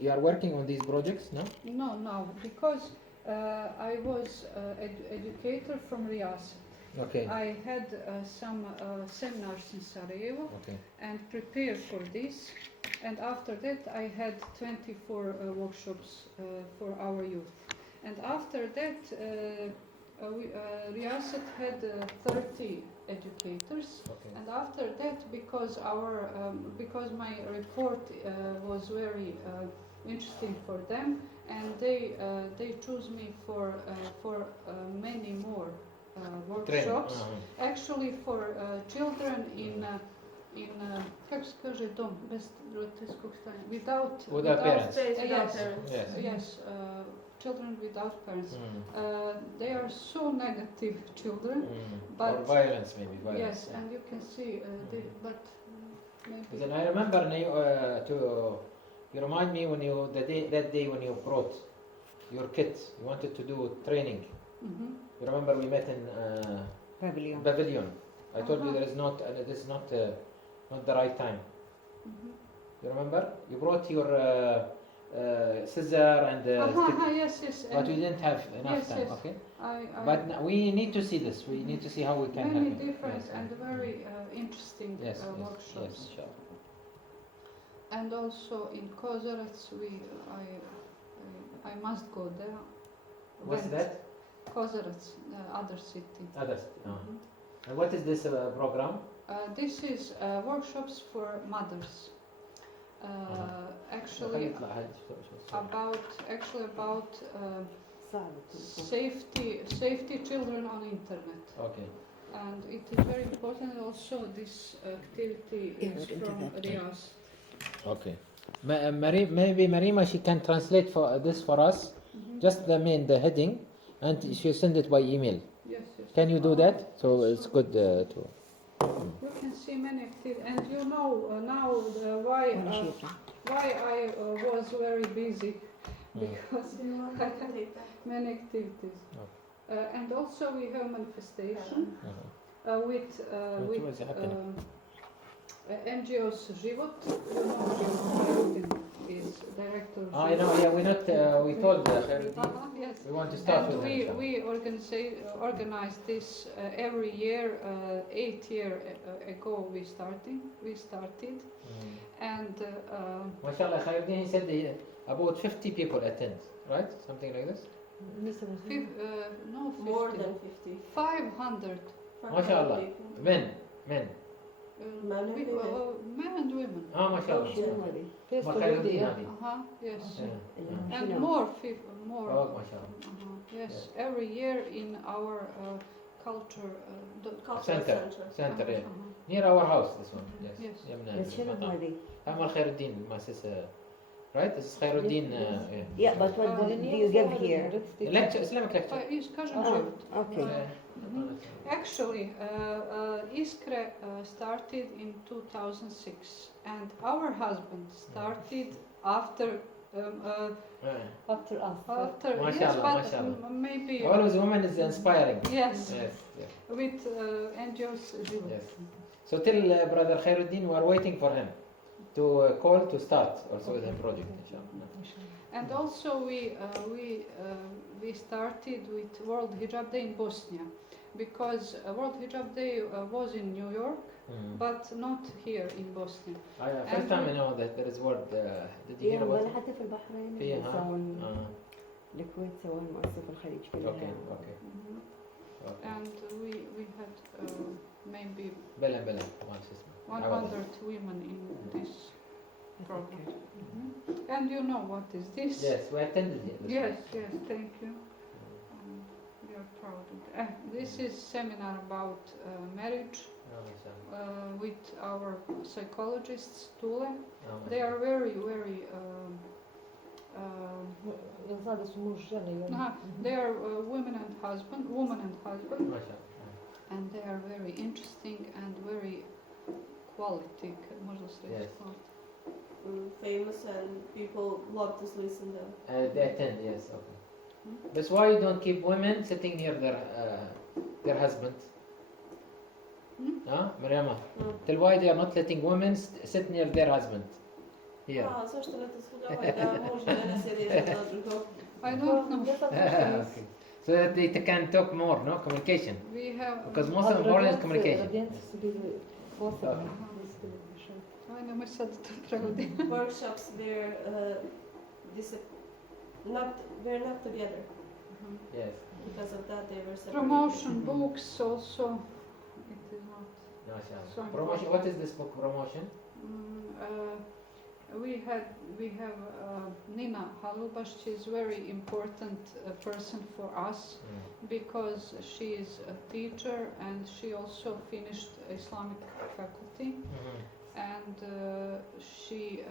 You are working on these projects now? No, because I was educator from Riyadh. Okay. I had some seminars in Sarajevo Okay. and prepared for this. And after that, I had 24 workshops for our youth. And after that, Riyadh had 30 educators. Okay. And after that, because my report was very interesting for them, and they chose me for many more workshops. Actually, for children in kako se kaže dom bez roditeljskog stanja, Without parents. Yes, children without parents. They are so negative children, but or violence maybe. Violence. yes, and you can see but maybe. Then I remember you remind me when that day when you brought your kids, you wanted to do training. Mm-hmm. You remember we met in Pavilion. I told you Uh-huh. this is not the right time. Mm-hmm. You remember? You brought your scissor and Yes. but we didn't have enough yes, time. yes. Okay. But We need to see this. We need to see how we can help many you. different Yes. and very interesting Yes. workshops. Yes. Sure. And also in Kozarac, I must go there. What's Went. that? Kozarac, the other city. Others. Mhm. And what is this program? This is workshops for mothers. Actually about safety children on internet. Okay. And it is very important also this activity is from Riyadh. Okay. Maybe Marima, she can translate for this for us. Mhm. Just the heading, and she'll send it by email. Yes. Can you do that? So it's good to. You can see many activities, and you know now why I was very busy because I had many activities. And also we have manifestation with NGO's Život. You know, Život is director. Of I know. Yeah, we told Yes. we want to start And with them. we organize this every year. 8 years ago we started, and MashaAllah, Khairuddin, he said about 50 people attend, right? Something like this. no, 50, More than 50. 500 MashaAllah. Men. men and women. MashaAllah. Khairuddin, Hadi. Yes. Yeah. And more. Oh, MashaAllah. Yes, every year in our culture Center, yeah. Near our house, this one. Yes. Yes. Amal Khairuddin, Masisa. Right? This is Khairuddin. Yeah, but what do you give here? Lecture, Islamic lecture. Okay. Actually, Iskre started in 2006, and our husband started after After us. yes, MashaAllah, but MashaAllah. maybe Always woman is inspiring. yes, Yes. with NGOs. Yes. So tell Brother Khairuddin we are waiting for him to call to start also with the project, inshallah. And also we started with World Hijab Day in Bosnia, because World Hijab Day was in New York, but not here in Bosnia. First time I know that there is word. Did you hear about ولا it? حتى في البحرين فيها يساوون الكويت سواء مؤسسة الخليج كلها. Okay. And we had maybe Bella. 100 women in this program. And you know what is this? Yes, we attended it. Yes, thank you. We are proud of that. This is seminar about marriage with our psychologists, Tule. They are very they are woman and husband, and they are very interesting and very quality. Yes. Famous and people love to listen to them. They attend, yes, okay. That's why you don't keep women sitting near their husband. Mariama, tell why they are not letting women sit near their husband. here. Zašto ne to služava da muž i žena sjede jedan na drugom? I don't know. Okay. So that they can talk more, no? Communication. We have. Because most important is communication. Радианцы su bili posebni. Ajde, mi sad to prevodim. Workshops were were not together. Yes. Because of that, they were separated. Promotion books also. It is not. MashaAllah. So Promotion. What is this book promotion? We have Nina Halubash. She is very important person for us because she is a teacher and she also finished Islamic faculty. And she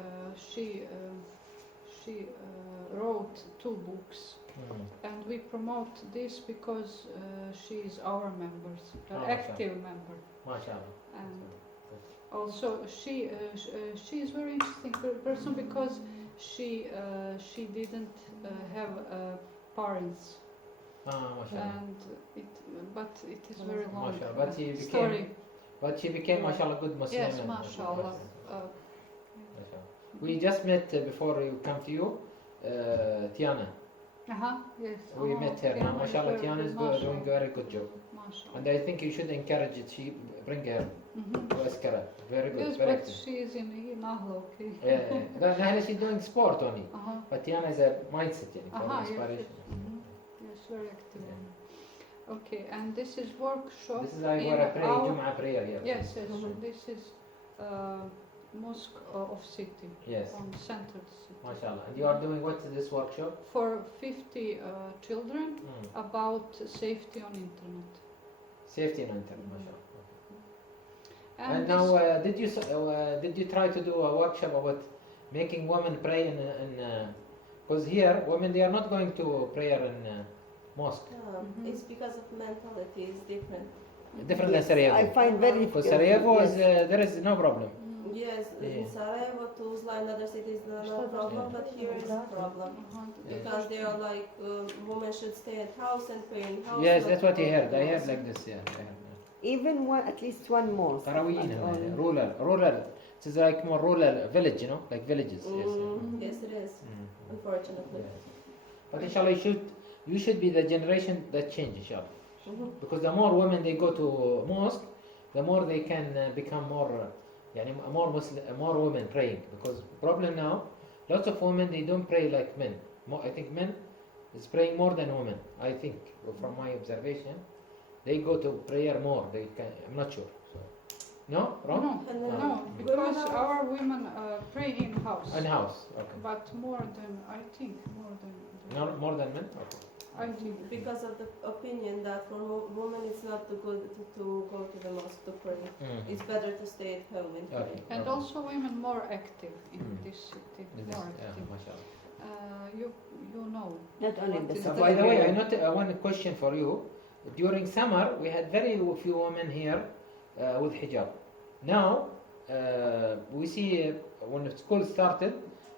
wrote 2 books, and we promote this because she is our members, active member. MashaAllah. And also she is very interesting person because she didn't have parents, MashaAllah. and but it is very long MashaAllah. But she story. became, MashaAllah, good Muslim. Yes, and- mashallah. MashaAllah. We just met before you come to you, Tiana. Yes. We met her now. Tiana is MashaAllah, very Tiana is good, doing a very good job. mashallah. And I think you should encourage it. She bring her to Askara. Very good. Yes, very but active. she is in Nahla, okay. Nahla, she's doing sport only. But Tiana is a mindset, for Yes, inspiration. yes, very active. Okay, and this is workshop. This is I in where I pray, our- Jum'ah prayer here. Yes, this is mosque of city, Yes. on central city. MashaAllah. And you are doing what in this workshop? For 50 children about safety on internet. Safety and internet, MashaAllah. And And now, did you try to do a workshop about making women pray in because here women they are not going to prayer in mosque. It's because of mentality is different. Different than Sarajevo. I find very For Sarajevo is there is no problem. Yes, in Sarajevo, Tuzla and other cities no problem, but here is a problem. Because they are like, women should stay at house and pray in house. Yes, not that's what I go to heard. I mosque. heard like this. Yeah. I heard. Even one, at least one mosque. Taraween, at all. rural. It is like more rural village, like villages. Yes. Yes, it is, unfortunately. But inshallah, you should be the generation that change, inshallah. Because the more women they go to mosque, the more they can become more, more Muslim, more women praying. Because problem now, lots of women they don't pray like men. I think men is praying more than women. I think from my observation, they go to prayer more. I'm not sure. So, no, wrong. No, because our women pray in house. In house, okay. But more than more than. No, more than men. Okay. I think. Because of the opinion that for women it's not too good to go to the mosque to pray. It's better to stay at home and pray. Okay. And also women more active in this city. More active. MashaAllah. You know. Not only in the What is So city. by the way, I noted one question for you. During summer, we had very few women here with hijab. Now, we see when school started,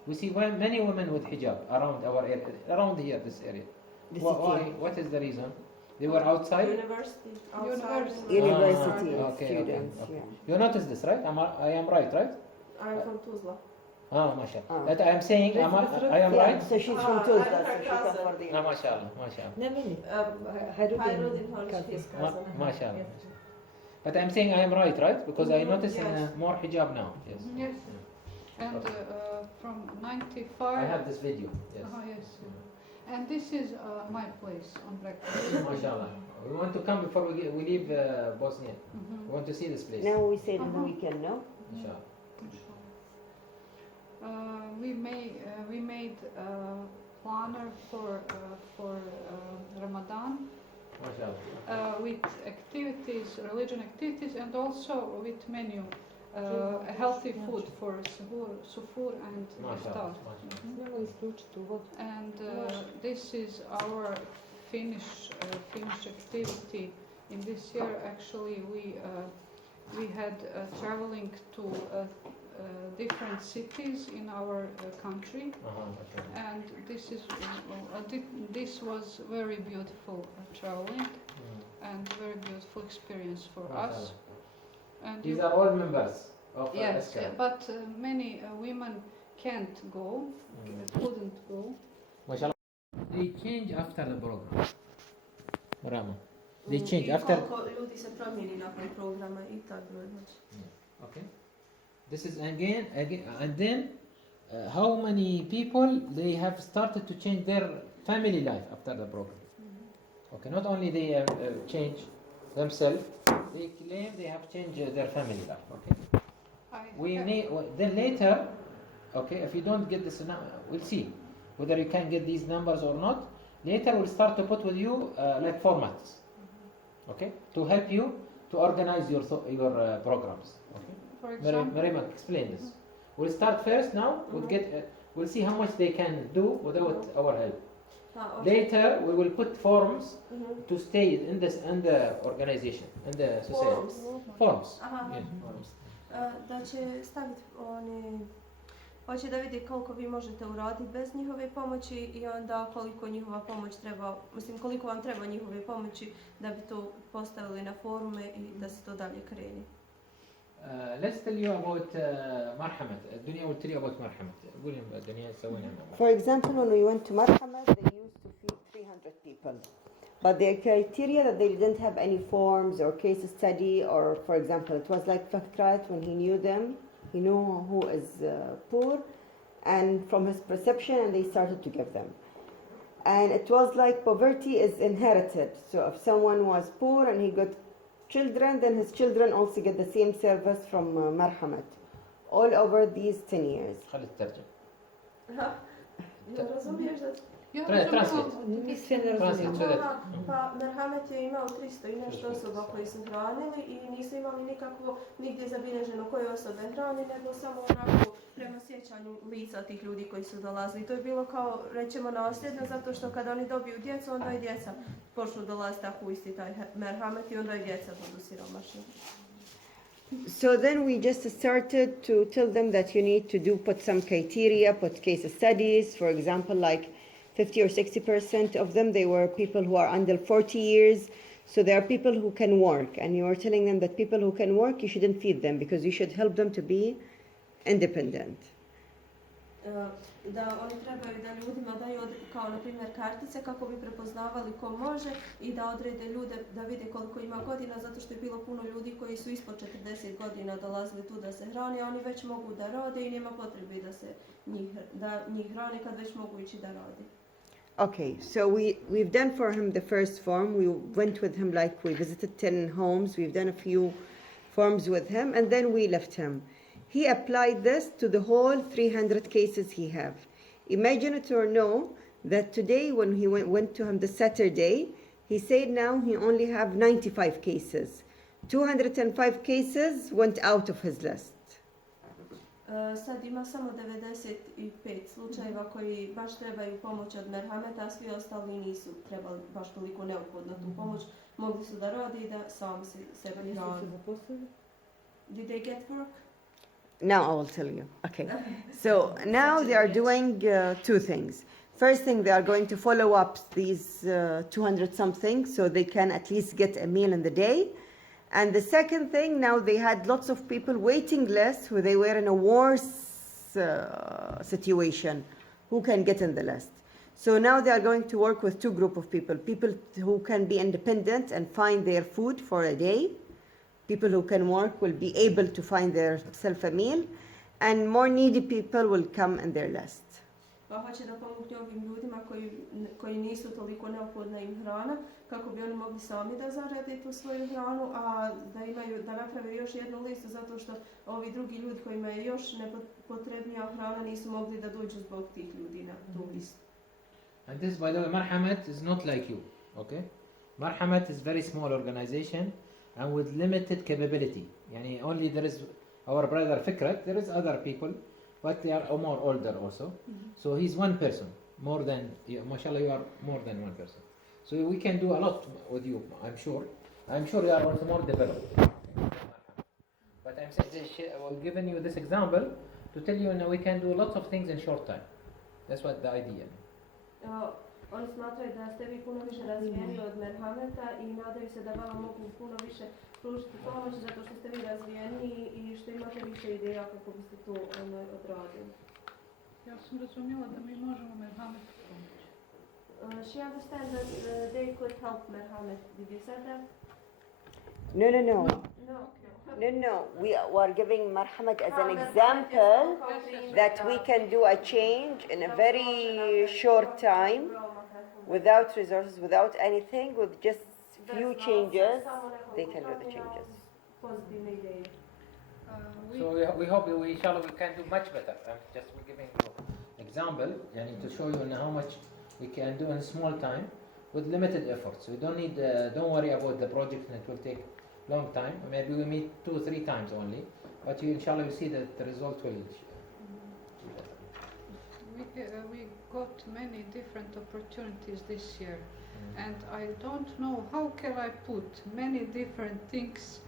we see many women with hijab around our area, around here, this area. The Why? city. What is the reason? They were outside. University, outside. University okay, students, okay. yeah. You notice this, right? I am right, right? I'm from Tuzla. MashaAllah. That I am saying, I am Yeah, right? so she's from I'm Tuzla, her so she cousin. come for the... MashaAllah, MashaAllah. No, really. Hayrudin Holish, his cousin. MashaAllah. But I'm saying I am right? Because I notice Yes. more hijab now. Yes. Yes. And from 95. I have this video. Yes. Yes. And this is my place on breakfast. MashaAllah. We want to come before we leave Bosnia. We want to see this place. Now we say in the weekend, no? Inshallah. We made planner for Ramadan MashaAllah. with activities, religion activities, and also with menu, healthy food for suhoor and iftar. And this is our Finnish activity. In this year, actually, we had traveling to different cities in our country, and this was very beautiful traveling and very beautiful experience for us. And These are all members of yes, Askar. but many women can't go, couldn't go. MashaAllah. They change after the program. Rama. They change after. Koliko ljudi se promijeni nakon programa i tako znači. Okay. This is again, and then how many people they have started to change their family life after the program. Okay, not only they have changed themselves, they claim they have changed their family life. Okay. Then later, okay, if you don't get this, we'll see whether you can get these numbers or not. Later we'll start to put with you like formats, okay, to help you to organize your programs. Okay. For example, Marima, explain this. We'll start first now. We'll see how much they can do without our help. Okay. Later we will put forms to stay in the organization, in the society. Forms. Aha, Yes. forms. Da će staviti hoće da vidi koliko vi možete uraditi bez njihove pomoći i onda koliko njihova pomoć treba, mislim koliko vam treba njihove pomoći da bi to postavili na forume i da se to dalje kreni. Let's tell you about Marhamat. Dunya will tell you about Marhamat. قولي الدنيا سوينا. For example, when we went to Marhamat, they used to feed 300 people. But the criteria that they didn't have any forms or case study, or for example, it was like ذكريات when he knew them, he knew who is poor, and from his perception, and they started to give them. And it was like poverty is inherited. So if someone was poor and he got children, then his children also get the same service from Marhamat all over these 10 years. خلي الترجمة. Razumiješ da? Pa Merhamet je imao 300 i nešto osoba koji su hranili i nisu imali nikakvo nigdje zabilježeno koje osobe hrani, nego samo onako prema sjećanju lica tih ljudi koji su dolazili. To je bilo kao, rećemo, nasljedno, zato što kada oni dobiju djecu, onda i djeca počnu dolaziti tako u isti taj Merhamet i onda i djeca budu siromašni. So then we just started to tell them that you need to put some criteria, put case studies. For example, like 50 or 60% of them, they were people who are under 40 years. So there are people who can work. And you are telling them that people who can work, you shouldn't feed them because you should help them to be independent. Da oni trebaju da ljudima daju kao na primjer kartice kako bi prepoznavali ko može i da odrede ljude da vide koliko ima godina, zato što je bilo puno ljudi koji su ispod 40 godina dolazili tu da se hrane, a oni već mogu da rade i nema potrebe da se njih hrane kad već mogu ići da rade. Okay, so we've done for him the first form. We went with him, like we visited 10 homes. We've done a few forms with him, and then we left him. He applied this to the whole 300 cases he have. Imagine it or no, that today when he went to him this Saturday, he said now he only have 95 cases. 205 cases went out of his list. Sad ima samo 95 slučajeva koji baš trebaju pomoć od Merhameta, a svi ostali nisu trebali baš toliko neophodno tu pomoć. Mogli su da radi i da sami sebe hrani. Did they get work? Now I will tell you. Okay. So now they are doing two things. First thing, they are going to follow up these 200 something so they can at least get a meal in the day. And the second thing, now they had lots of people waiting lists who they were in a worse situation, who can get in the list. So now they are going to work with two group of people who can be independent and find their food for a day. People who can work will be able to find themselves a meal, and more needy people will come in their list. Pa hoće da pomogne ovim ljudima koji nisu toliko neophodna im hrana, kako bi oni mogli sami da zarade tu svoju hranu, a da naprave još jednu listu, zato što ovi drugi ljudi kojima je još nepotrebnija hrana nisu mogli da dođu zbog tih ljudi na tu listu. And this, by the way, Marhamat is not like you, okay? Marhamat is very small organization and with limited capability. Yani only there is our brother Fikrat, there is other people, but they are more older also. So he's one person, more than, mashallah, you are more than one person. So we can do a lot with you, I'm sure. I'm sure you are also more developed. But I'm saying, I'm giving you this example to tell you, we can do lots of things in short time. That's what the idea. Oni smatraju da ste vi puno više razvijeni od Merhameta i nadaju se da vama mogu puno više pružiti pomoć zato što ste vi razvijeni i što imate više ideja kako biste to odradili. Ja sam razumjela da mi možemo merhametu pomoći. She understands that they could help Merhamet. Did you say that? No, no, no. No. No, no. We are giving marhamat as an example that we can do a change in a very short time without resources, without anything, with just few changes. They can do the changes. So we hope that inshallah we can do much better. I'm just giving you example, to show you how much we can do in a small time with limited efforts. We don't need, don't worry about the project, and it will take long time. Maybe we meet 2 or 3 times only, but you inshallah will see that the result will. We got many different opportunities this year, and I don't know how can I put many different things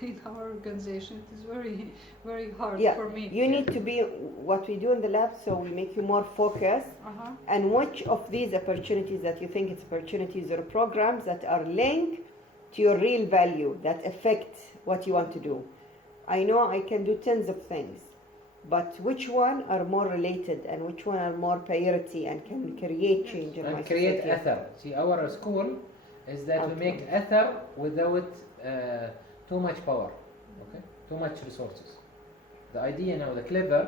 in our organization. It is very, very hard Yeah, for me. you need to be what we do in the lab, so we make you more focused. And which of these opportunities that you think it's opportunities or programs that are linked to your real value, that affect what you want to do. I know I can do tons of things, but which one are more related and which one are more priority and can create change in my And create society? athar. See, our school is that we make athar without too much power, okay? Too much resources. The idea now, the clever,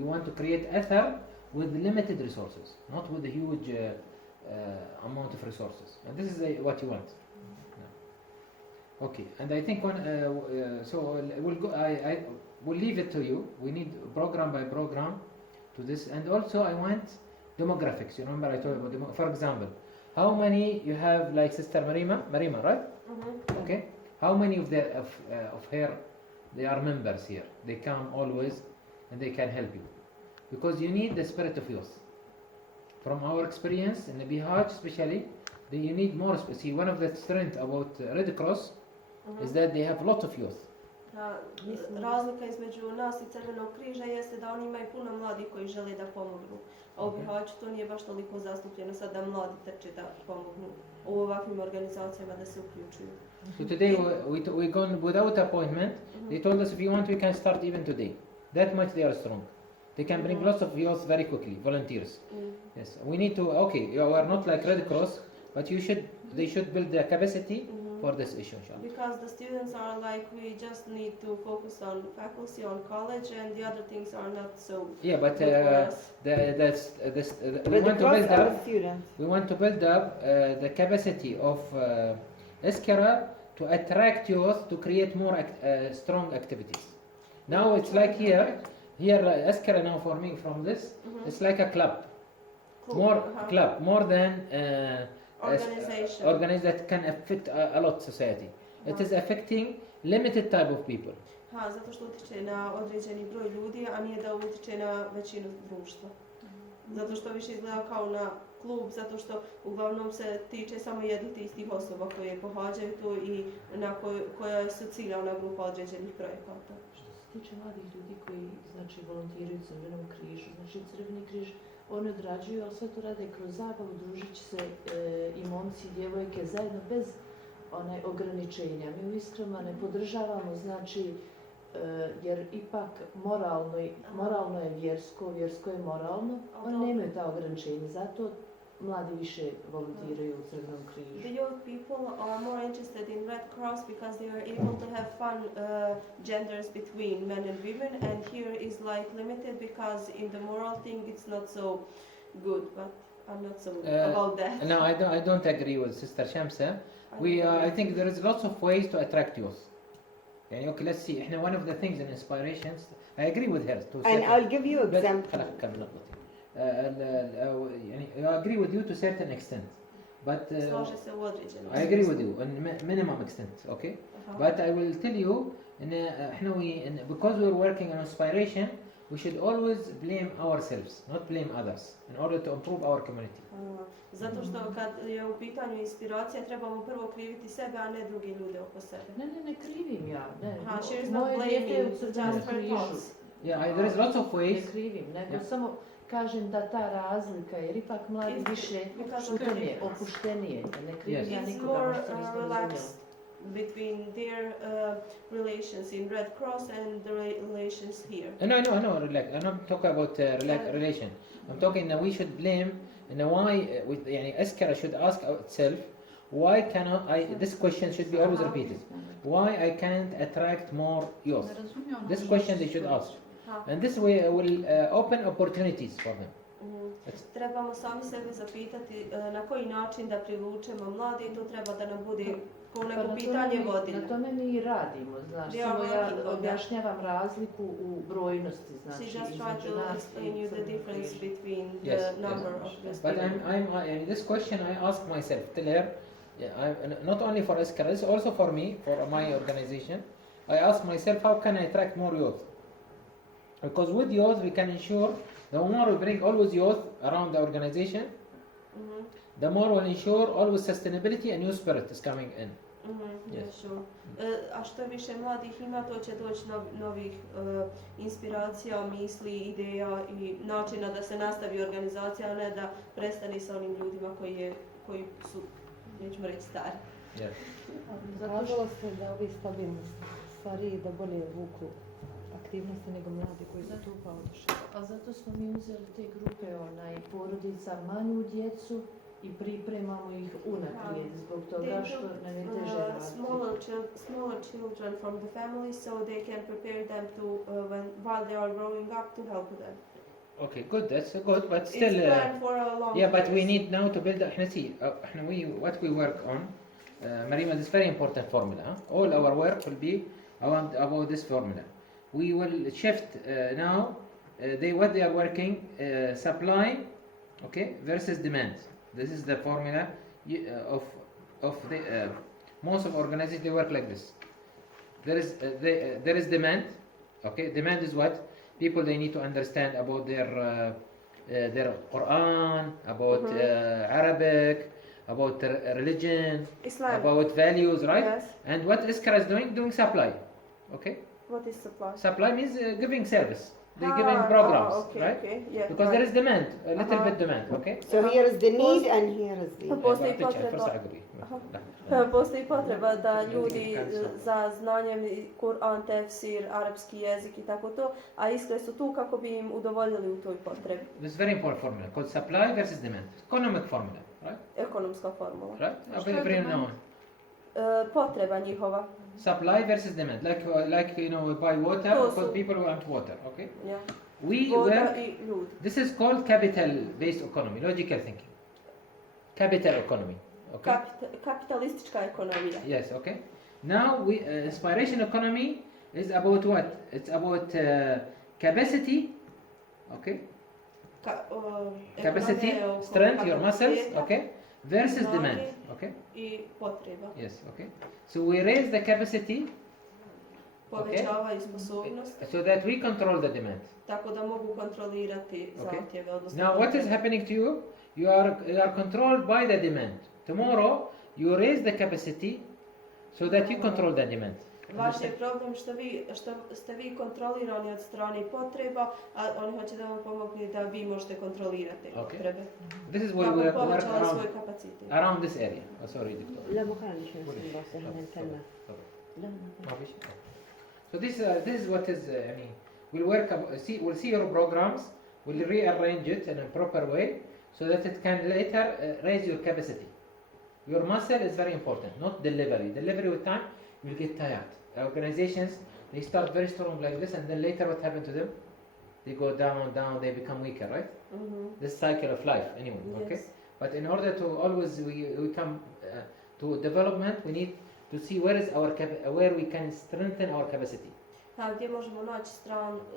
you want to create athar with limited resources, not with a huge amount of resources. And this is what you want. Okay, and I think so we'll go. I will leave it to you. We need program by program to this, and also I want demographics. You remember I told you about for example, how many you have like Sister Marima, right? Okay. How many of her they are members here? They come always, and they can help you, because you need the spirit of youth. From our experience in the Bihaj, especially, you need more. See, one of the strength about Red Cross is that they have a lot of youth. Razlika između nas i Crvenog križa jeste da oni imaju puno mladih koji žele da pomognu. A u Bihaću to nije baš toliko zastupljeno sad da mladi trče da pomognu u ovakvim organizacijama da se uključuju. So today we gone without appointment. They told us if you want we can start even today. That much they are strong. They can bring lots of youth very quickly, volunteers. Yes, we need to. Okay, you are not like Red Cross, but they should build the capacity for this issue, inshallah. Because the students are like, we just need to focus on faculty, on college, and the other things are not so. Yeah, but we want to build up the capacity of Eskara to attract youth to create more strong activities. Now it's like here Eskara now forming from this, it's like a club. More than organization that can affect a lot society. It is affecting limited type of people. Zato što utiče na određeni broj ljudi, a nije da utiče na većinu društva. Zato što više izgleda kao na klub, zato što uglavnom se tiče samo jednih istih osoba koje pohađaju to i na koja su ciljana grupa određenih projekata. Što se tiče mladih ljudi koji volontiraju u Crvenom križu, Crveni križ oni odrađuju, ali sve to rade kroz zabavu, družit će se i momci i djevojke zajedno bez ograničenja. Mi u Iskrama ne podržavamo, jer ipak moralno je vjersko je moralno, oni nemaju ta ograničenja, zato mladi više volontiraju u Crvenom križu. The young people are more interested in Red Cross because they are able to have fun genders between men and women, and here is like limited because in the moral thing it's not so good, but I'm not so about that. No, I don't agree with Sister Shamsa. I think there is lots of ways to attract youth. Okay, let's see. One of the things in inspirations, I agree with her. And I'll give you an example. I agree with you to a certain extent, but I agree with you on minimum extent, okay? But I will tell you, because we're working on inspiration, we should always blame ourselves, not blame others, in order to improve our community. Zato što kad je u pitanju inspiracija, trebamo prvo kriviti sebe, a ne drugi ljude oko sebe. Ne krivim ja. Moje dijete je u Crvenom križu. Yeah, there is lots of ways. Ne krivim, nego samo kažem da ta razlika, jer ipak mladi više u tom je opuštenije. Ne krivim ja nikoga, možda sam izrazumjela. between their relations in Red Cross and the relations here. No, relax. I'm not talking about relation. I'm talking that we should blame and why يعني أسكر should ask itself why cannot I this question should be always repeated. Why I can't attract more youth? This question they should ask. And this way will open opportunities for them. Trebamo sami sebe zapitati na koji način da privučemo mlade i to treba da nam bude kao neko pitanje vodilja. Na tome mi i radimo, znaš, samo ja objašnjavam razliku u brojnosti, znači She just tried između to nas explain you the difference between Yes, the number of the But students. in this question I ask myself, tell her, not only for Askar, it's also for me, for my organization. I ask myself, how can I attract more youth? Because with youth we can ensure the more we bring always youth around the organization, the more we'll ensure always sustainability and new spirit is coming in. Yes, sure. A što više mladih ima, to će doći novih inspiracija, misli, ideja i načina da se nastavi organizacija, a ne da prestane sa onim ljudima koji su, nećemo reći, stari. Yeah. Kazalo se da ovi stabilni stariji da bolje vuku aktivnosti nego mladi koji su tu pa odušli. A zato smo mi uzeli te grupe porodica, manju djecu i pripremamo ih unaprijed zbog toga što nam je teže raditi. Smaller children from the family so they can prepare them to while they are growing up to help them. Okay, good. That's good, but still, It's planned for a long yeah, but we years. need now to build. إحنا what we work on, Marima, this very important formula. Huh? All our work will be about this formula. We will shift now. What they are working supply, okay, versus demand. This is the formula of the most of organizations. They work like this. There is demand. Okay, demand is what people they need to understand about their Quran, about Arabic, about religion, Islam. about values, right? Yes. And what Iskra is doing supply. Okay, What is supply? supply means giving service. They're giving programs, okay, right? Okay, yeah. Because there is demand, a little bit demand, okay? So here is the need and here is the... Postoji potreba da ljudi za znanjem Kur'an, tefsir, arapski jezik i tako to, a Iskre su tu kako bi im udovoljili u toj potrebi. This is very important formula called supply versus demand. Economic formula, right? Ekonomska formula. Right? Very known. Potreba njihova. Supply versus demand, like you know, we buy water because people want water, okay? Yeah. We Voda work. i ljudi. This is called capital-based economy, logical thinking. Capital economy, okay? Kapitalistička ekonomija. Yes, okay. Now inspiration economy is about what? It's about capacity, okay? Capacity, Ekonomija je strength, your muscles, kapaciteta okay? Versus Znanje. demand, okay? I potreba. Yes, okay. So we raise the capacity Povećava i sposobnost, so that we control the demand. tako da mogu kontrolirati Okay. zahtjeve. Odnosno Now what is happening to you? You are controlled by the demand. Tomorrow you raise the capacity so that you control the demand. Vaš je problem što ste vi kontrolirani od strane potreba, a oni hoće da vam pomognu da vi možete kontrolirati potrebe. This is why Kako we work povećali svoj kapacitet. around this area. Oh, sorry, Doctor. لا مخالف شو اسمه بس احنا نكمل. لا So this is what is I mean we'll work we'll see your programs, we'll rearrange it in a proper way so that it can later raise your capacity. Your muscle is very important, not delivery. Delivery with time you'll get tired. Organizations they start very strong like this and then later what happens to them? They go down, they become weaker, right? This cycle of life anyway, okay? Yes. But in order to always we come to development, we need to see where we can strengthen our capacity. Gdje možemo naći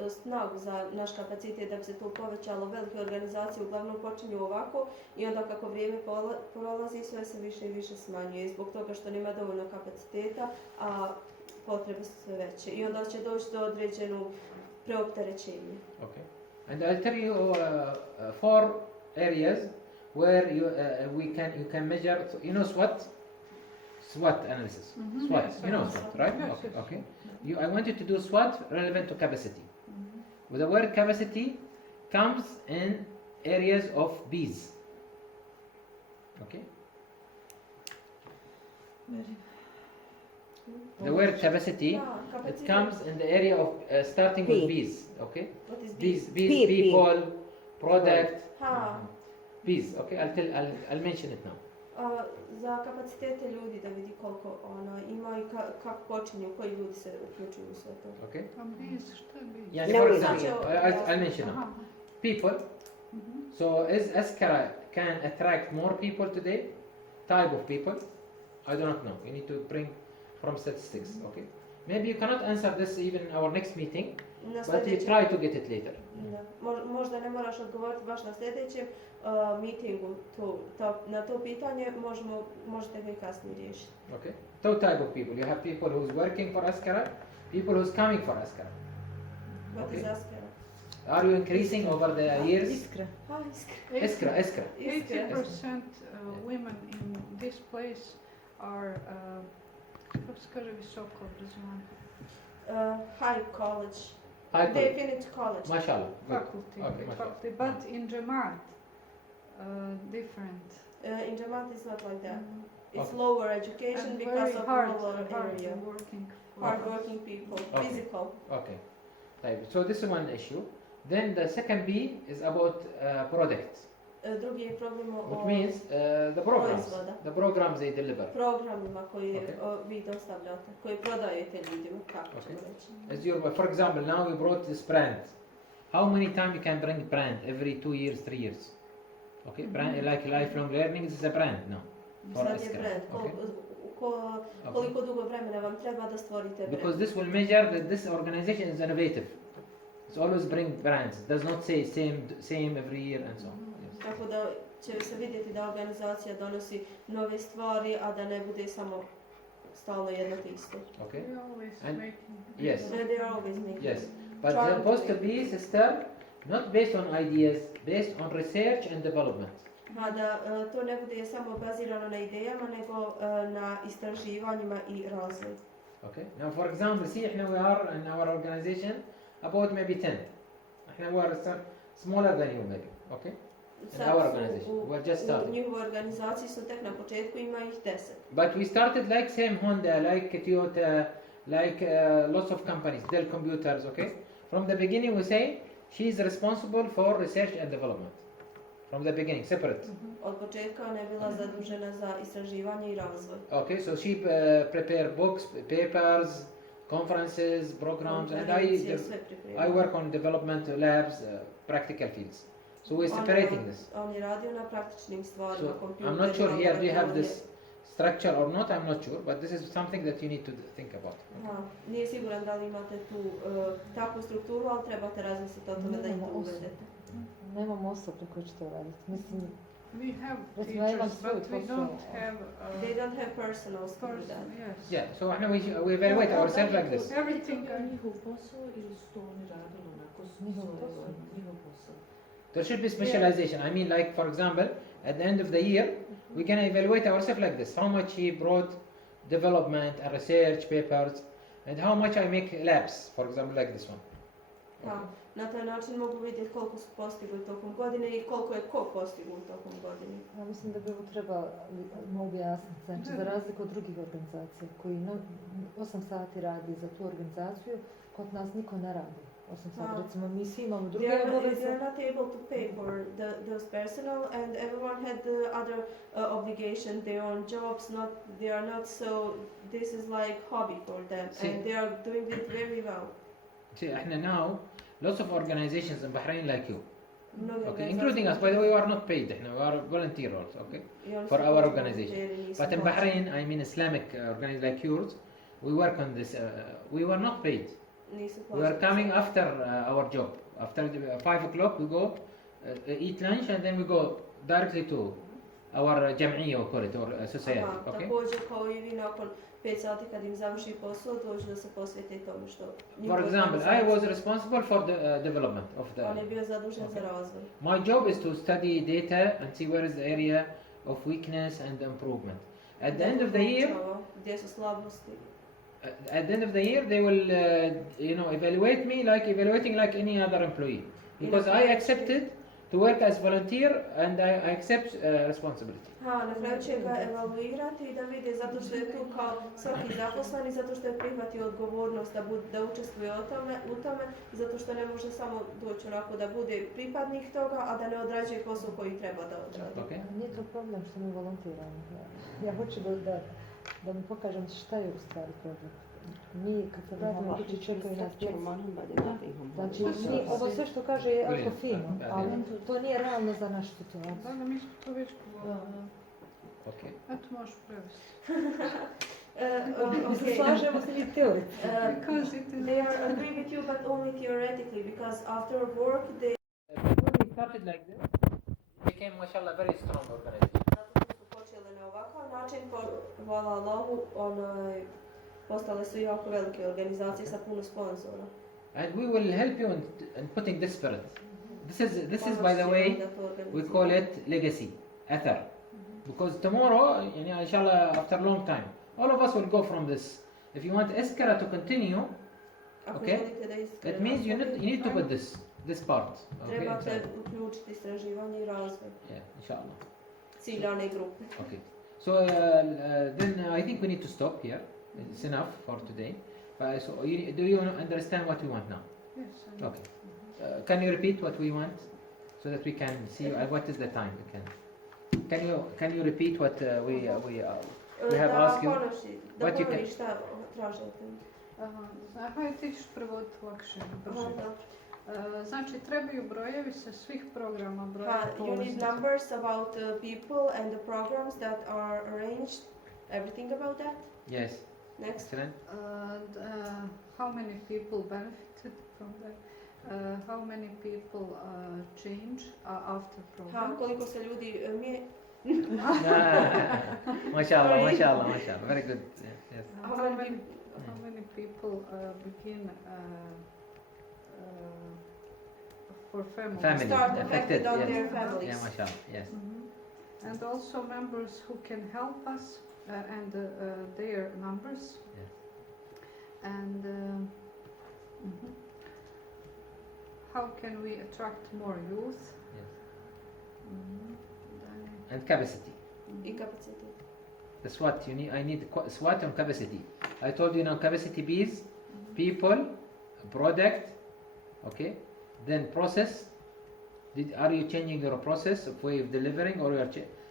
snagu za naš kapacitet da bi se to povećalo. Velike organizacije uglavnom počinju ovako i onda kako vrijeme prolazi sve se više i više smanjuje zbog toga što nema dovoljno kapaciteta, a potrebe su sve veće i onda će doći do određenog preopterećenja. Okay. And I'll tell you 4 areas where you can measure. You know SWOT analysis. SWOT. Yes, You know yes. SWOT, right? Yes, Okay. yes. Okay. I want you to do SWOT relevant to capacity. With the word capacity comes in areas of B's. Okay. The word capacity, it comes in the area of starting with P. bees, okay? What is Bees, this? P. people, product, Ha, bees, okay? I'll mention it now. za kapacitete ljudi da vidi koliko ima i kako počinju, koji ljudi se uključuju u sve to. Okay? A biz, šta je biz? Yeah, No, for it's example, not. I'll mention it. Aha. People. So is Askara can attract more people today? Type of people? I do not know. You need to bring from statistics, okay? Maybe you cannot answer this even in our next meeting, Na but you sljedećem, try to get it later. da, možda ne moraš odgovoriti baš na sljedećem meetingu na to pitanje, možete ga i kasnije riješiti. Okay. Two type of people. You have people who's working for Askara, people who's coming for Askara. What is Okay. Askara? Are you increasing over the years? Iskra. Ha, Iskra. 80% women in this place are, kako se kaže, visoko obrazovanje. High college. High They school. finish college. MashaAllah. Good. Faculty, Okay, mashallah. faculty. But in Jamaat, different. In Jamaat it's not like that. It's Okay. lower education And because very of hard rural area. working. Hard-working people, Okay. physical. Okay. Right. So this is one issue. Then the second B is about products, Drugi je problem which o means the programs. proizvoda, The programs they deliver. programima koje Okay. vi dostavljate, koje prodajete ljudima, kako ćemo Okay. reći. As you, for example, now you brought this brand. How many times you can bring brand? Every 2 years, 3 years. Okay, brand like lifelong learning is a brand now. For Sad je Askara, brand, okay. ko- koliko dugo vremena vam treba da stvorite brand. Because this will measure that this organization is innovative. It's always bring brands. It does not say same every year and so on. Yes. Tako da će se vidjeti da organizacija donosi nove stvari, a da ne bude samo stalno jedno te isto. Okay. We're always And- making. Yes. They are always making. Yes. But Trying they're to supposed to make- be sister, not based on ideas, based on research and development. A da to ne bude samo bazirano na idejama, nego na istraživanjima i razvoju. Okay. Now, for example, see, we are in our organization about maybe 10. We are smaller than you maybe. Okay. In Sad our su organization, we're just u starting. njihovoj organizaciji su tek na početku, ima ih 10. But we started like same Honda, like Toyota, like lots of companies, Dell Computers. Okay. From the beginning, we say she's responsible for research and development. From the beginning, separate. Od početka ona je bila zadužena za istraživanje i razvoj. Okay, so she prepare books, papers, conferences, programs, and Konferencije, sve pripremila. I work on development labs, practical fields. So we're separating this. On je radio na praktičnim stvarima, So kompjuterima, I'm not sure here do you have laboratorije. this structure or not, I'm not sure, but this is something that you need to think about. Aha, nije siguran da li imate tu takvu strukturu, ali trebate razmisliti o tome da ih Nemamo tu osobu. uvedete. Nemamo osobu koji će to raditi. Mislim, We have Recimo, ja imam teachers, svoj but we posao. don't have They don't have personals to do person. that. Yes. Yeah, so we evaluate ourselves like this. Everything Je to njihov posao ili su to oni radili onako Njihov svoj posao. njihov posao? There should be specialization. I mean, like for example, at the end of the year, we can evaluate ourselves like this: how much he brought development and research papers, and how much I make labs, for example, like this one. Ha, na taj način mogu vidjeti koliko su postigli tokom godine i koliko je ko postigao tokom godine. ja mislim da bi ovo trebalo objasniti. Znači, za razliku od drugih organizacija koji 8 sati radi za tu organizaciju, kod nas niko ne radi 8 sati. Da. Recimo, mi svi imamo druge They're obaveze. not able to pay for those personal, and everyone had the other obligation, their own jobs. They are not so. This is like hobby for them, See. and they are doing it very well. See, احنا now lots of organizations in Bahrain like you, Mnoge okay, organizacije- including us. By the way, we are not paid. احنا we are volunteer roles, okay. i oni for su our također organization. volonteri, nisu But in plaćeni. Bahrain, I mean Islamic organization like yours, we work on this. We were not paid. Nisu We are plaćeni. coming after our job. After 5 o'clock, we go eat lunch, and then we go directly to our jam'iyya, we call it, or society. Aha, Okay. također kao i vi nakon 5 sati kad im završi posao, dođu da se posvete tome što... For njihova example, I organizacija- was responsible for the development of On je the. bio zadužen Okay. za razvoj. My job is to study data and see where is the area of weakness and improvement. At the end of the year, Proučava gdje su slabosti. at the end of the year, they will, evaluate me like evaluating like any other employee, because I accepted to work as volunteer, and I accept responsibility. Na kraju će ga evaluirati i da vidi zato što je tu kao svaki zaposleni, zato što je prihvatio odgovornost da učestvuje u tome, zato što ne može samo doći onako da bude pripadnik toga, a da ne odrađuje posao koji treba da odradi. Okay. Nije to problem što mi volontiramo. Ja hoću da mi pokažem šta je u stvari problem. Mi kad se vratimo kući čekaju nas djeca. Znači, ovo sve što kaže je jako fino, ali to nije realno za našu situaciju. Da, mi smo to već govorili. Okay. Eto, možeš prevesti. Slažemo se i teoretski. Because it is... They are agree with you, but only theoretically, because after work they... When we started like this, it became, mashallah, very strong organization. Zato su počeli na ovakav način, hvala Allahu, postale su jako velike organizacije sa puno sponzora. And we will help you in putting this spirit. This is by the way, we call it legacy, athar. Because tomorrow, inshallah, after a long time, all of us will go from this. If you want Iskara to continue, okay, that means you need to put this part. Okay, Trebate uključiti istraživanje i razvoj. yeah, inshallah. Ciljane grupe. Okay. So then I think we need to stop here. It's enough for today. So do you understand what we want now? Yes, I know. Okay. Can you repeat what we want so that we can see what is the time? Can you repeat what we have asked you? Da What you ponoviš šta tražite. Hajde ti ćeš prevoditi lakše. Znači, trebaju brojevi sa svih programa broja You need polaznika. numbers about people and the programs that are arranged. Everything about that? Yes. Next. Excellent. How many people benefited from that? How many people change after program? Koliko se ljudi Mashallah. Very good. Yes. How many people begin for family? Family Start affected. affected on Yes. their families. Yeah, mashallah. Yes. And also members who can help us and their numbers. Yes. And how can we attract more youth? Yes. Then- And capacity. I kapacitet. The SWOT. I need SWOT on capacity. I told you now capacity B's, people, product, okay. Then process. Are you changing your process of way of delivering, or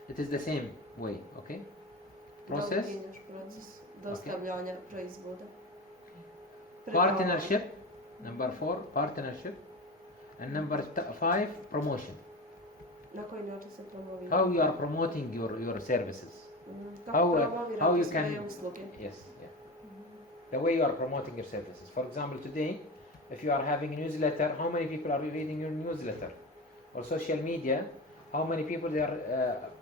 it is the same way, okay? Process. Da ukineš proces dostavljanja proizvoda. Partnership. Number 4, partnership. And number 5, promotion. Na koji način se promovira? How you are promoting your services. Kako how promovirate you svoje can- usluge? Yes, yeah. The way you are promoting your services. For example, today, if you are having a newsletter, how many people are reading your newsletter? Or social media, how many people they are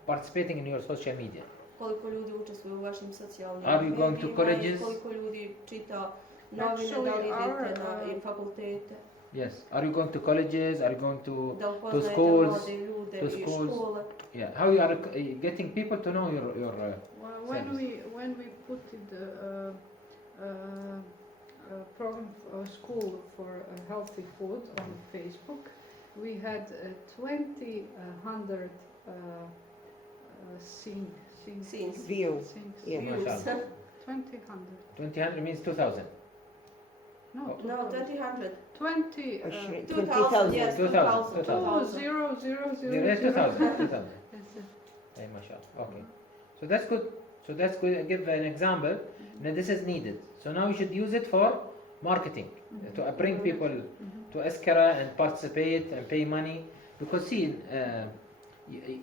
participating in your social media? Koliko ljudi učestvuju u vašim socijalnim Are you going to medijima i colleges? koliko ljudi čita novine, Actually, da li idete our, na fakultete, Yes. Are you going to colleges? Are you going to da upoznajete schools, mlade ljude to i schools. škole. yeah? How you are getting people to know your Well, service. when we put the program school for healthy food on Facebook, we had 2,100 Scenes. View. things. Yeah. Mashallah. 2,100. 2000 means 2000. No, No, 2,000. 20. 2,000, yes, 2,000. 2,000. 2,000. Yeah, 2000. 2000. Yes, yes. Hey, mashallah. Okay. So that's good. So that's good. I give an example. Now this is needed. So now you should use it for marketing to bring people to Askara and participate and pay money. Because see,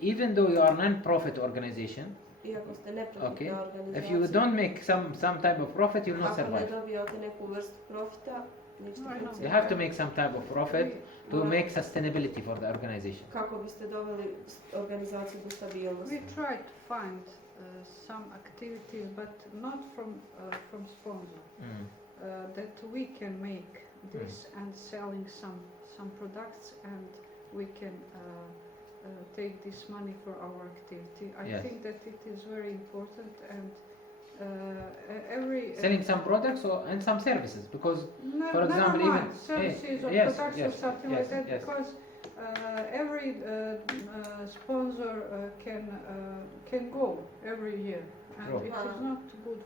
even though you are a non-profit organization, Iako ste okay, neprofitna organizacija. if you don't make some type of profit, you'll not Ako ne survive. dobijate neku vrstu profita, nećete No, I know. You funkcionirati. have to make some type of profit to make sustainability for the organization. Kako biste doveli organizaciju do stabilnosti. We tried to find some activities, but not from sponsor. That we can make this and selling some products, and we can take this money for our activity. I Yes. think that it is very important, and every Selling some products and some services, because no, for example, never even mind, services or yes, products yes, or something yes, like that, yes. because every sponsor can go every year, and True. it is not good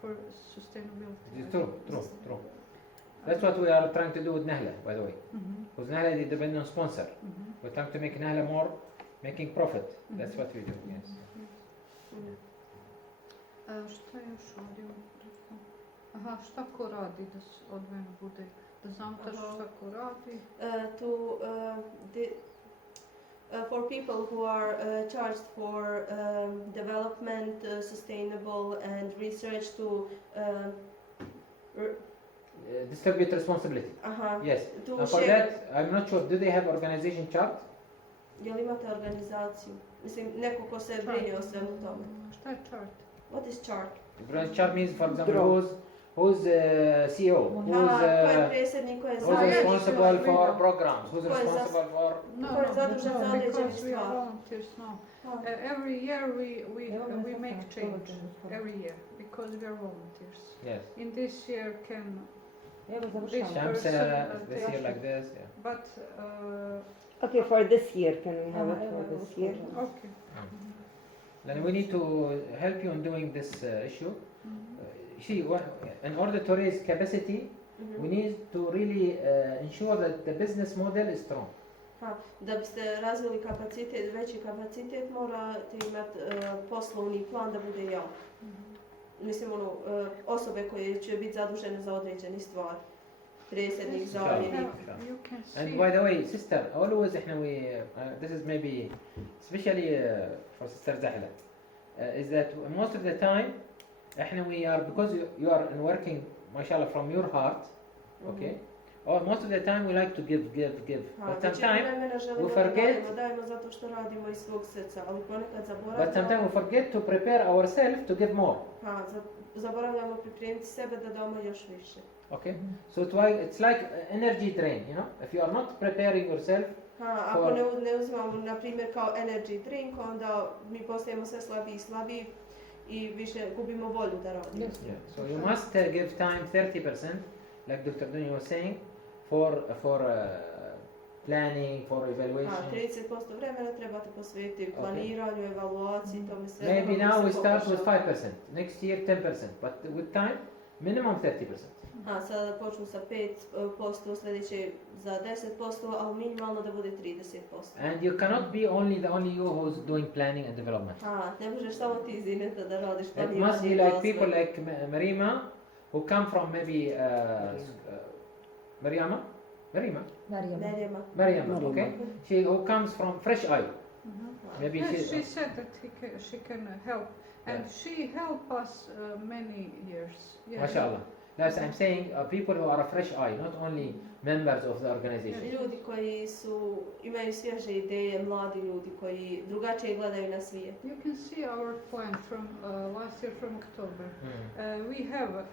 for sustainability. It's true. That's what we are trying to do with Nahla, by the way. Because Nahla, they depend on sponsor. We're trying to make Nahla more, making profit. That's what we do, yes. Šta još ovdje rekao? Aha, šta ko radi da od mene bude, da znam tačno šta ko radi. For people who are charged for development, sustainable and research to Distribute responsibility. Yes. to And for that, I'm not sure, do they have organization chart? Jel imate organizaciju? Mislim, neko ko se brine o svemu tome. Šta je chart? What is chart? Chart means, for example, who's CEO, Ko je predsjednik, ko je who's zajednik, responsible for programs, who's Ko je responsible for... Ko je zadužen za određene Because we are stvari. volunteers now. Every year we make change. Every year because we are volunteers. Yes. In this year can Evo this završavamo. Shamsa, person this year like this, yeah. but Okay, for this year, can we have it for this year? okay. Then we need to help you in doing this issue. See, in order to raise capacity, we need to really ensure that the business model is strong. Da biste razvili kapacitet, veći kapacitet, morate imati poslovni plan da bude jak. Mislim, osobe koje će biti zadužene za određeni stvari. Predsjednik, zamjenik. You can see. And by the way, sister, always this is maybe especially for sister Zahla, is that most of the time we are, because you are working, mashallah, from your heart, okay? Or most of the time we like to give. But sometimes we forget. Zato što radimo iz svog srca, ali ponekad But zaboravljamo. sometimes we forget to prepare ourselves to give more. Zaboravljamo pripremiti sebe da damo još više. Okay? So it's like energy drain, you know? If you are not preparing yourself. Ako ne uzimamo, na primjer, kao energy drink, onda mi postajemo sve slabiji i više gubimo volju da radimo. Yeah. So you must give time 30%, like Dr. Dunya was saying, for planning, for evaluation. 30% vremena trebate posvetiti planiranju, evaluaciji, tome sve. Maybe now we start with 5%, next year 10%, but with time, minimum 30%. Sada počnu sa 5%, sljedeće za 10%, ali minimalno da bude 30%. And you cannot be the only you who's doing planning and development. Ne možeš samo ti zineta da radiš planiranje. It must be like people like Marima, who come from maybe Maryama, okay? Who comes from Fresh Eye. Maybe Yes, she said that she can help, and she helped us many years. Yes. MashaAllah. That's I'm saying people who are a fresh eye, not only members of the organization. Ljudi koji imaju svježe ideje, mladi ljudi koji drugačije gledaju na svijet. You can see our plan from last year, from October. We have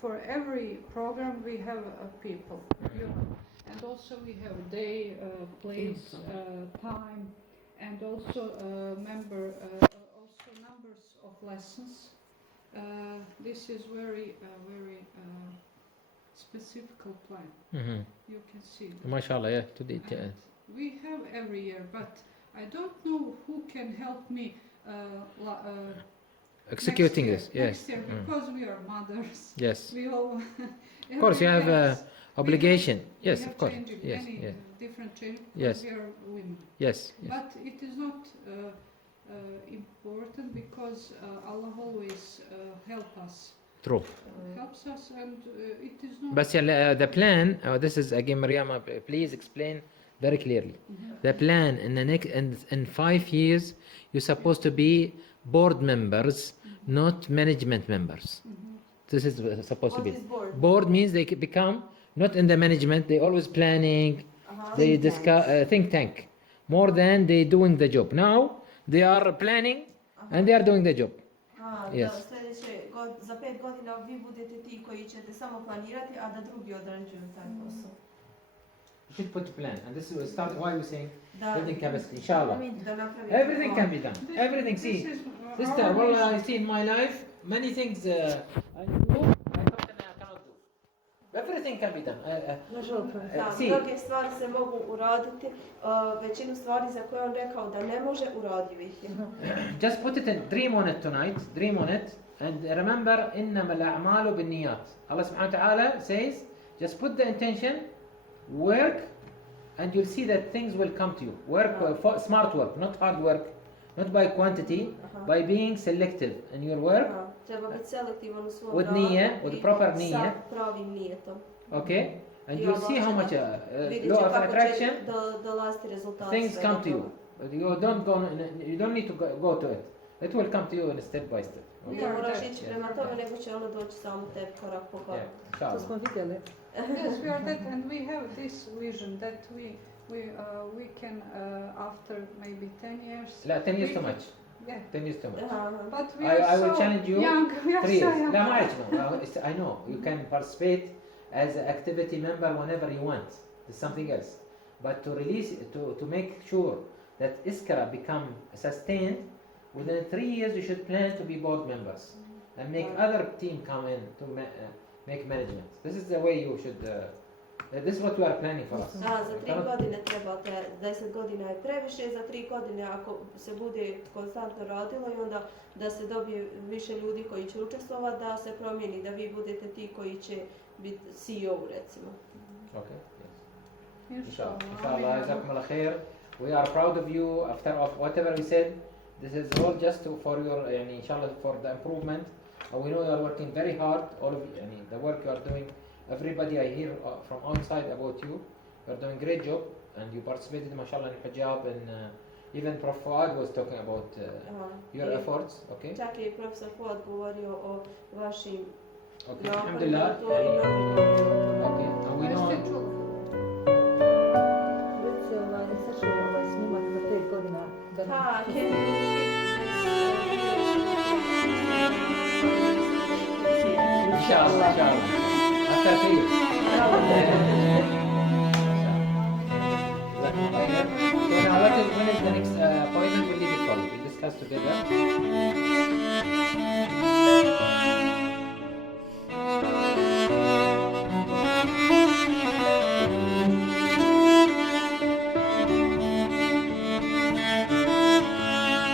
for every program we have people, you know, and also we have day, place, time, and also also numbers of lessons. This is very specific plan. You can see. MashaAllah, yeah. Today. We have every year, but I don't know who can help me executing next year, this. Yes. Next year, because we are mothers. Yes. We all. Of course, you have obligation. Yes, of course. Yes. Many Yes. different changes Yes. because we are women. Yes. But it is not important because Allah always helps us. True. Helps us, and it is not. But the plan. This is again, Maryama. Please explain very clearly. The plan in the next in 5 years, you're supposed to be board members, not management members. This is supposed to be. Board means they become not in the management. They always planning. They discuss think tank more than they doing the job. Now they are planning and they are doing the job. Yes. Za 5 godina vi budete ti koji ćete samo planirati, a da drugi odrađuju taj posao. You should put a plan, and this will start. Why we saying building capacity? Inshallah, everything can be done. Everything. See, sister, wallah, I see in my life many things I do. I thought I cannot do. Everything everything can be done. Da, See, mnoge stvari se mogu uraditi, većinu stvari za koje on rekao da ne može, uradio ih je. just put it in, dream on it tonight, dream on it, and remember, إنما الأعمال بالنيات. Allah subhanahu wa ta'ala says, just put the intention, work, and you'll see that things will come to you. Work, smart work, not hard work, not by quantity, by being selective in your work. Treba biti selektivan u svom With radu niyyah, with i proper sa niyyah. pravim nijetom. Okay, and I you'll see how much Vidjet law će of kako attraction, će dolaziti rezultati things svega come to you. toga. You don't need to go to it. It will come to you in step by step. Ne moraš ići prema tome, nego će ono doći samo tebi korak po korak. Yeah, To inshallah. smo vidjeli. Yes, we are that, and we have this vision that we can after maybe 10 years. لا 10 years too much. Yeah, 10 years too much. but we I are will so challenge you young. We are 3 so years. young. لا ما عليك I know you can participate as an activity member whenever you want. It's something else. But to release to make sure that Iskra become sustained, within 3 years you should plan to be board members and make other team come in to make management. This is the way you should. This is what we are planning for us. Da, za 3 godine trebate, 10 godina je previše, za 3 godine ako se bude konstantno radilo i onda da se dobije više ljudi koji će učestvovati, da se promijeni, da vi budete ti koji će biti CEO recimo. Okay. Yes. Inshallah. Inshallah. Jazakumullah khair. We are proud of you. After of whatever we said, this is all just for your, inshallah, for the improvement. We know you are working very hard. All of you, the work you are doing. Everybody I hear from outside about you. You are doing a great job, and you participated, mashallah, in hijab, and even Prof. Fuad was talking about your efforts. Okay. Čak je i profesor Fuad govorio o vašim Okay. naporima, Alhamdulillah. to i mnogi govorio o tome. Okay. And we know. Reci, ne sačuvaj snimak za 5 godina. Da nam- Ha, can you Inshallah. After 3 years. So now when is the next appointment? We'll leave it for you. We'll discuss together.